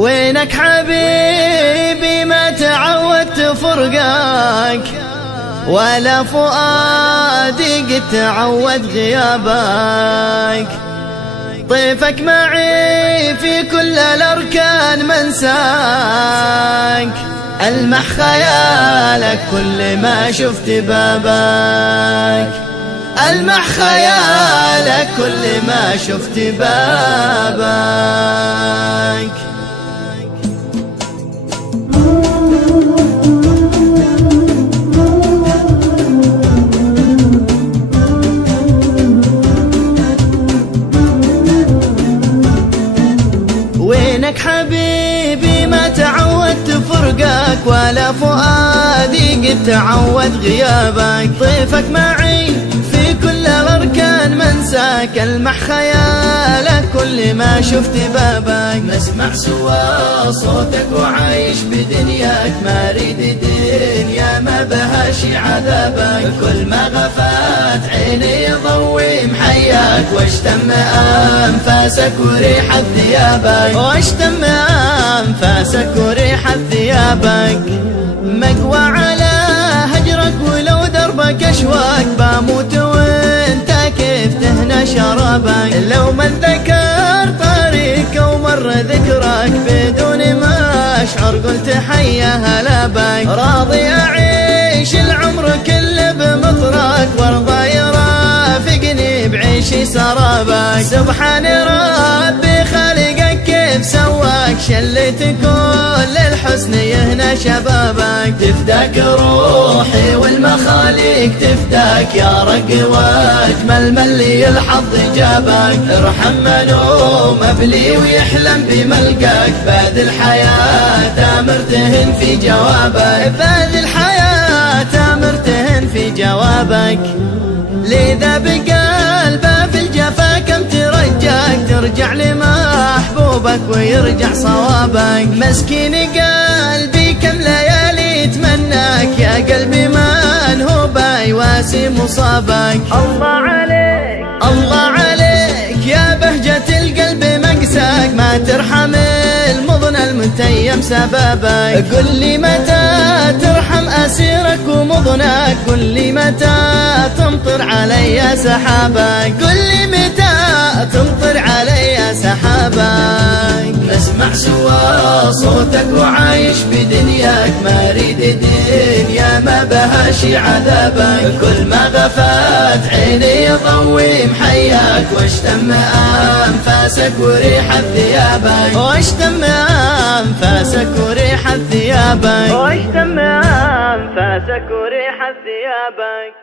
وينك حبيبي ما تعودت فرقك، ولا فؤادي قد تعود غيابك. طيفك معي في كل الأركان منساك، ألمح خيالك كل ما شفت بابك، ألمح خيالك كل ما شفت بابك. وينك حبيبي ما تعودت فرقك، ولا فؤادي قد تعود غيابك. طيفك معي في كل الأركان منساك، ألمح خيالك كل ما شفت بابك. نسمع سوا صوتك وعايش بدنياك، ما ريد دنيا ما بهاش عذابك. كل ما غفات عيني ضوي محياك، واشتم أنفاسك وريحة ثيابك، واشتم أنفاسك وريحة ثيابك. مقوى على هجرك ولو دربك أشواك، بموت وانت كيف تهنى شرابك. لو من ذكر طريقك ومر ذكرك، بدون ما أشعر قلت حيا هلا بك. راضي أعيش العمر كله بمطرك، وارضى يرافقني بعيشي سرابك. سبحان ربي خالقك كيف سواك، شلت كل الحسن يهنى شبابك. تفداك روحي والمخاليق تفداك، يا رق واجمل من لي الحظ جابك. ارحم منو مبلي ويحلم بملقاك، بعد الحياة مرتهن في جوابك، بعد الحياة مرتهن في جوابك. لذا بقلبه في الجفا كم ترجاك، ترجع لمحبوبك ويرجع صوابك. مسكين قلبي كم ليالي تمناك، يا قلبي من هو بايواسي مصابك. الله عليك الله عليك يا بهجة القلب مقساك، ما ترحم المضنى المتيم سبابك. قل لي متى ترحم أسيرك ومضناك، قل لي متى تمطر علي سحابك، قل لي متى تمطر علي سحابك. نسمع سوا صوتك وعايش بدنياك، ما ريد دنيا ما بهاش عذابك. كل ما غفات عيني ضوي محياك، واشتم أنفاسك وريحة ثيابك، واشتم أنفاسك وريحة ثيابك، واشتم أنفاسك وريحة ثيابك.